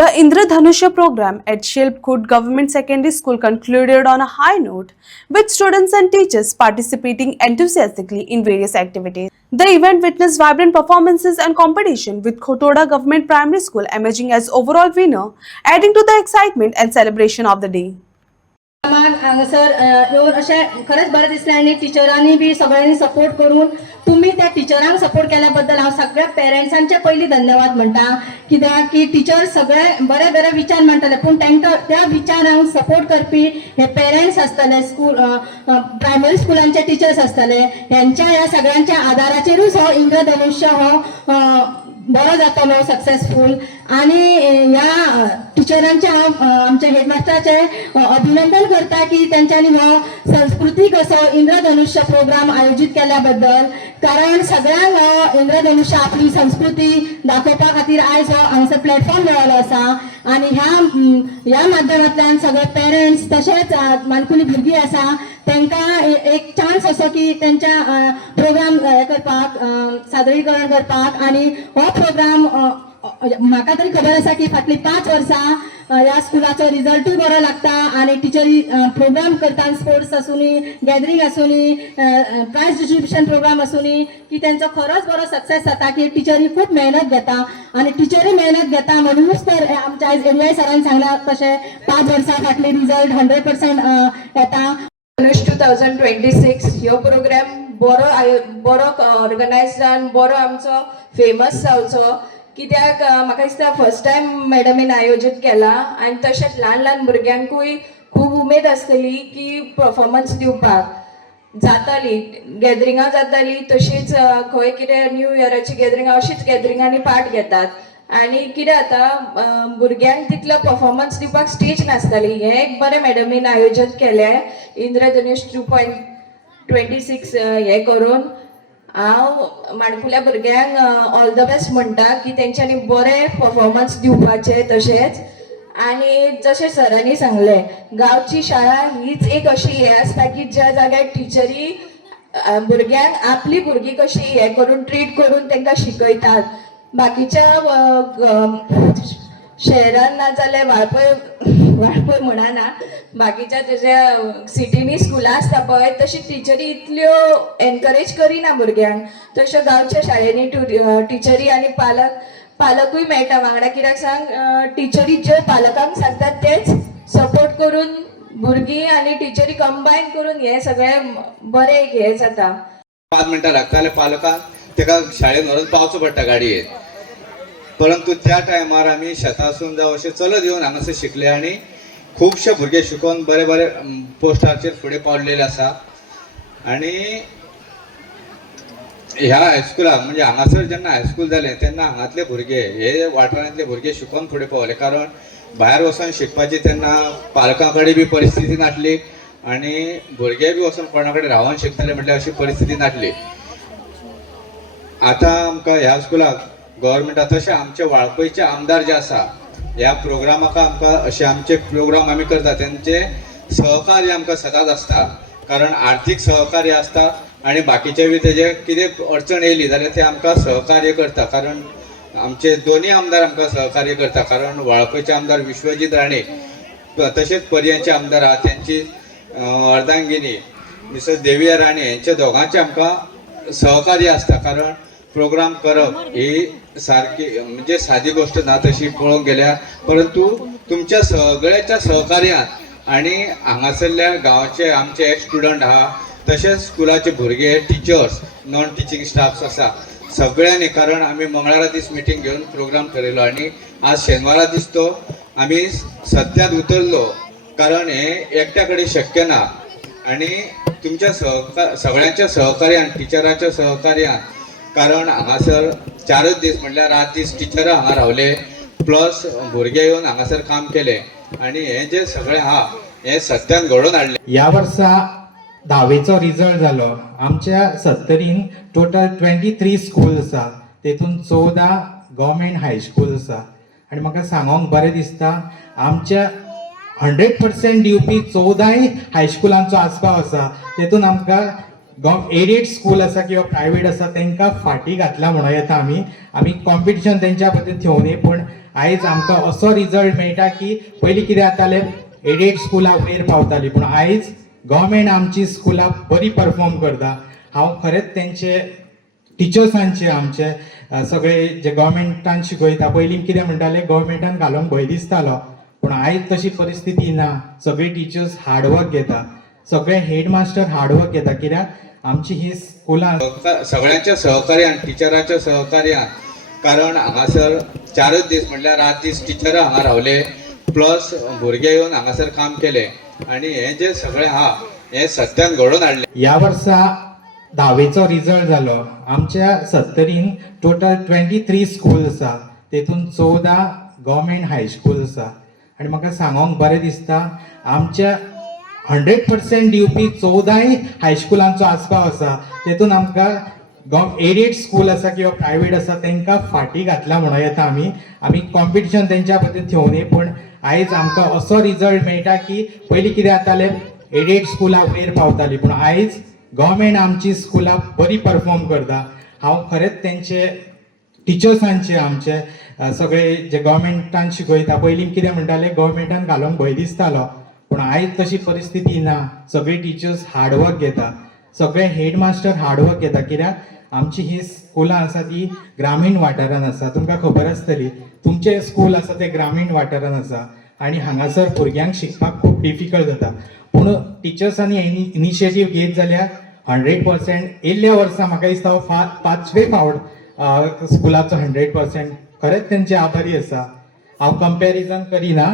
The Indradhanusha program at Shilpkhut Government Secondary School concluded on a high note, with students and teachers participating enthusiastically in various activities. The event witnessed vibrant performances and competition, with Khotoda Government Primary School emerging as overall winner, adding to the excitement and celebration of the day. हांगासर येवन अशें खरेंच बरें दिसलें आनी टिचरांनी बी सगळ्यांनी support करून तुम्ही त्या टिचरांक सपोर्ट केल्या बद्दल हांव सगळ्या पेरेंट्सांचे पयलीं धन्यवाद म्हणटा कित्याक की टिचर सगळे बरे बरे विचार मांडटाले पूण तांकां त्या विचारांक सपोर्ट करपी हे पेरेंट्स आसतले स्कूल प्रायमरी स्कुलांचे टिचर्स आसतले ह्यांच्या ह्या सगळ्यांच्या आदाराचेरूच हो इंद्रधनुष्य हो बरो जातलो सक्सेसफूल आणि ह्या टिचरांचे हांव आमच्या हेडमास्टराचे अभिनंदन करता की तेंच्यांनी हो संस्कृतीक असो इंद्रधनुष्य प्रोग्राम आयोजीत केल्या बद्दल कारण सगळ्यांक हो इंद्रधनुष्य आपली संस्कृती दाखोवपा खातीर आयज हो हांगासर प्लॅटफॉर्म मेळ्ळो आसा आणि ह्या माध्यमांतल्यान सगळे पेरेंट्स तशेंच मानकुली भुरगीं आसा तांकां एक चान्स असो की तेंच्या प्रोग्राम हे करपाक सादरीकरण करपाक आणि हो प्रोग्राम म्हाका तरी खबर आसा की फाटली 5 वर्सां ह्या स्कुलाचो रिजल्टूय बरो लागता आणि टिचरी प्रोग्राम करता स्पोर्ट्स आसूनी गॅदरींग आसूनी प्रायज डिस्ट्रिब्युशन प्रोग्राम आसूनी की तेंचो खरोच बरो सक्सेस जाता की टिचरी खूब मेहनत घेता आणि टिचरी मेहनत घेता म्हणूनच तर आमच्या आयज एडीआय सरान सांगला तशें 5 वर्सां फाटली रिजल्ट 100% येता. 2026 ह्यो प्रोग्राम बरो ऑर्गनायज जावन बरो आमचो फेमस जावचो कित्याक म्हाका दिसता फर्स्ट टायम मॅडमीन आयोजीत केला आनी तशेंच ल्हान ल्हान भुरग्यांकूय खूब उमेद आसतली की परफॉर्मन्स दिवपाक जाताली गॅदरिंगां जाताली तशीच खंय कितें न्यू इयराची गॅदरिंगां अशीच गॅदरिंगांनी पार्ट घेतात आणि कितें जाता भुरग्यांक तितलो परफॉर्मन्स दिवपाक स्टेज नासताली हें एक बरें मॅडमीन आयोजन केलें इंद्रधनुष 2.26 हें करून हांव माणकुल्या भुरग्यांक ऑल द बेस्ट म्हणटा की तेंच्यांनी बरें परफॉर्मन्स दिवपाचें तशेंच आनी जशें सरांनी सांगलें गांवची शाळा हीच एक अशी हें आसता की ज्या जाग्यार टिचरी भुरग्यांक आपली भुरगीं कशी हें करून ट्रीट करून तांकां शिकयतात बाकीच्या शहरान ना जाल्यार वाळपय म्हणना बाकीच्या तेज्या सिटीनी स्कुलां आसता पळय तशी टिचरी इतल्यो एनकरेज करिना भुरग्यांक तश्यो गांवच्या शाळेंनी टिचरी आनी पालकूय मेळटा वांगडा कित्याक सांग टिचरी ज्यो पालकांक सांगतात तेच सपोर्ट करून भुरगीं आनी टिचरी कंबायन करून हे सगळें बरें एक हें जाता. 5 मिनटां लागता जाल्यार पालकांक तेका शाळेन व्हरून पावचो पडटा गाडयेन परंतु त्या टायमार आमी शेतासून जावं अशें चलत येवन हांगासर शिकले आनी खुबशे भुरगे शिकून बरे बरे पोस्टाचेर फुडें पावलेले आसा आनी ह्या हायस्कुलाक म्हणजे हांगासर जेन्ना हायस्कूल जालें तेन्ना हांगातले भुरगे हे वाठारांतले भुरगे शिकून फुडें पावले कारण भायर वचून शिकपाची तेन्ना पालकां कडेन बी परिस्थिती नासली आनी भुरगे बी वचून कोणा कडेन रावन शिकताले म्हटल्यार अशी परिस्थिती नासली. आतां आमकां ह्या स्कुलाक गव्हर्मेंटा तशें आमचे वाळपयचे आमदार जे आसा ह्या प्रोग्रामाक आमकां अशे आमचे प्रोग्राम आमी करता तेंचे सहकार्य आमकां सदांच आसता कारण आर्थीक सहकार्य आसता आनी बाकीचे बी तेजे कितें अडचण येयली जाल्यार ते आमकां सहकार्य करता कारण आमचे दोनूय आमदार आमकां सहकार्य करता कारण वाळपयचे आमदार विश्वजीत राणे तशेंच पर्यांचे आमदार आहा तेंची अर्धांगिनी मिसेस देविया राणे हेंचे दोगांचे आमकां सहकार्य आसता कारण प्रोग्राम करप ही सारकी म्हणजे सादी गोष्ट ना तशी पळोवंक गेल्यार परंतु तुमच्या सगळ्याच्या सहकार्यान आनी हांगासरल्या गांवचे आमचे स्टुडंट आहा तशेंच स्कुलाचे भुरगे टिचर्स नॉन टिचींग स्टाफ्स आसा सगळ्यांनी कारण आमी मंगळारा दीस मिटींग घेवन प्रोग्राम ठरयलो आनी आज शेनवारा दीस तो आमी सत्यात उतरलो कारण हें एकट्या कडेन शक्य ना आनी तुमच्या सगळ्यांच्या सहकार्यान टिचरांच्या सहकार्यान कारण हांगासर 4च दीस म्हटल्यार रात दीस टिचरां हांगा रावले प्लस भुरगे येवन हांगासर काम केले आनी हें जे सगळें आहा हें सत्यान घडोवन हाडलें. ह्या वर्सा 10वेचो रिजल्ट जालो आमच्या 70रीन टोटल 23 स्कूल आसा तेतून 14 गव्हर्मेंट हायस्कूल आसा आनी म्हाका सांगोंक बरें दिसता आमच्या 100% दिवपी 14 हायस्कुलांचो आस्पाव आसा तेतून आमकां एडेड स्कूल आसा किंवा प्रायवेट आसा तांकां फाटी घातला म्हणूं येता आमी कॉम्पिटिशन तेंच्या बद्दल ठेवूं न्ही पूण आयज आमकां असो रिजल्ट मेळटा की पयलीं कितें जातालें एडेड स्कुलां वयर पावतालीं पूण आयज गव्हर्मेंट आमची स्कुलां बरी परफॉर्म करता. हांव खरेंच तेंचे टिचर्सांचे आमचे सगळे जे गव्हर्मेंटान शिकयता पयलीं कितें म्हणटाले गव्हर्मेंटान घालूंक भंय दिसतालो पूण आयज तशी परिस्थिती ना. सगळे टिचर्स हार्डवर्क घेता, सगळे हेडमास्टर हार्डवर्क घेता कित्याक आमची ही स्कुलां सगळ्यांच्या सहकार्यान टिचरांच्या सहकार्यान कारण हांगासर 4च दीस म्हणल्यार रात दीस टिचरां हांगा रावले प्लस भुरगे येवन हांगासर काम केले आणि हे जे सगळे आहा हे सत्यान घडोवन हाडले. ह्या वर्सा 10वेचो रिजल्ट जालो. आमच्या 70रीन टोटल 23 स्कूल आसा, तेतून 14 गव्हर्मेंट हायस्कूल आसा आनी म्हाका सांगोंक बरें दिसता आमच्या 100% दिवपी 14 हायस्कुलांचो आस्पाव आसा. तेतून आमकां एडेड स्कूल आसा किंवा प्रायवेट आसा तांकां फाटी घातला म्हणूं येता. आमी कॉम्पिटिशन तेंच्या बद्दल ठेवूंनी पूण आयज आमकां असो रिजल्ट मेळटा की पयलीं कितें जातालें एडेड स्कुलां वयर पावतालीं पूण आयज गव्हर्मेंट आमची स्कुलां बरी परफॉर्म करता. हांव खरेंच तेंचे टिचर्सांचे आमचे सगळे जे गव्हर्मेंटान शिकयता पयलीं कितें म्हणटाले गव्हर्मेंटान घालूंक भंय दिसतालो पूण आयज तशी परिस्थिती ना. सगळे टिचर्स हार्डवर्क घेता, सगळे हेडमास्टर हार्डवर्क घेता कित्याक आमची ही स्कुलां आसा ती ग्रामीण वाठारांत आसा. तुमकां खबर आसतली तुमचे स्कूल आसा ते ग्रामीण वाठारांत आसा आनी हांगासर भुरग्यांक शिकपाक खूब डिफिकल्ट जाता पूण टिचर्सांनी इनिशिएटीव घेत जाल्यार 100% येयल्ल्या वर्सा म्हाका दिसता 5वे फावट स्कुलाचो 100%. खरेंच तेंचे आभारी आसा. हांव कंपॅरिजन करिना